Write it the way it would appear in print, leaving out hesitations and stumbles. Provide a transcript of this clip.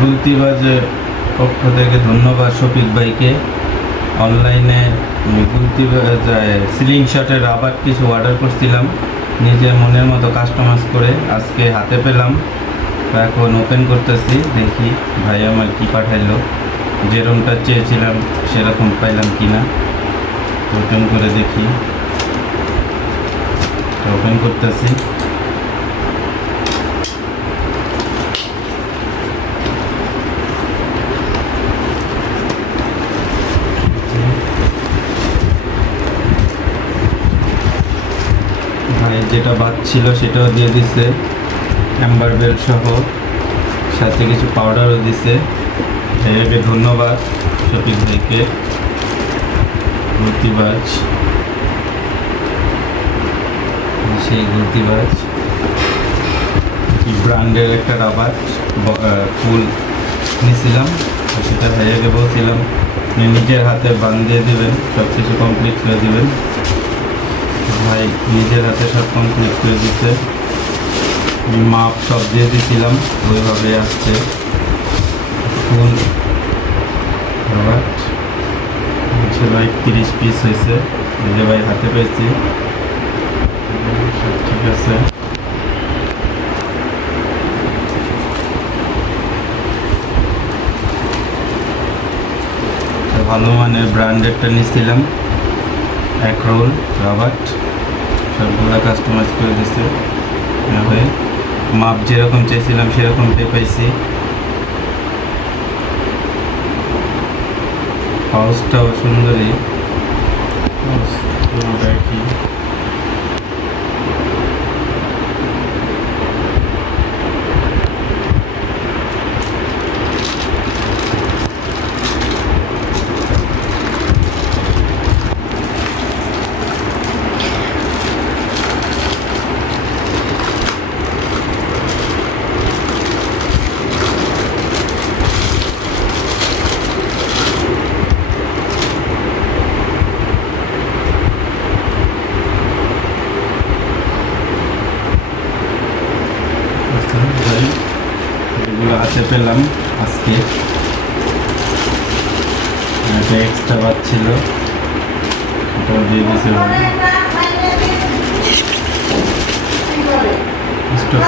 গুলতিবাজের পক্ষ থেকে ধন্যবাদ শফিক ভাইকে। অনলাইনে গুলতিবাজায় সিলিং শটের রাবার কিছু অর্ডার করছিলাম, নিজের মনের মতো কাস্টমাইজ করে আজকে হাতে পেলাম। তো এখন ওপেন করতেছি, দেখি ভাই আমার কি পাঠাইলো, যেরকমটা চেয়েছিলাম সেরকম পাইলাম কিনা। ওপেন করে দেখি, ওপেন করতেছি। ভাই যেটা বাদ ছিল সেটাও দিয়ে দিছে, অ্যাম্বার বেল সহ, সাথে কিছু পাউডারও দিছে। ভাইয়াকে ধন্যবাদ শফিক ভাইকে। গুলতিবাজ, সেই গুলতিবাজ ব্র্যান্ডের একটা রাবার ফুল নিয়েছিলাম, সেটা ভাইয়াকে বলছিলাম নিজের হাতে বাঁধিয়ে দেবেন, সব কিছু কমপ্লিট করে দেবেন। ভাই নিজের হাতে সব কমপ্লিট করে দিতে, মাপ সব দিয়ে দিয়েছিলাম, ওইভাবে আসছে ফুল রাবার। হচ্ছে ভাই 30 পিস হয়েছে, এই যে ভাই হাতে পেয়েছি, সব ঠিক আছে। ভালো মানের ব্র্যান্ডেডটা নিয়েছিলাম, এক রোল রাবার, সবগুলো কাস্টমাইজ করে দিছে। হয়ে মাপ যেরকম চাইছিলাম সেরকমটাই পাইছি। পাউচটাও সুন্দরী, কি এগুলো হাতে পেলাম আজকে। একটা এক্সট্রা বাদ ছিল, সেটাও দিয়ে দিয়েছে স্টক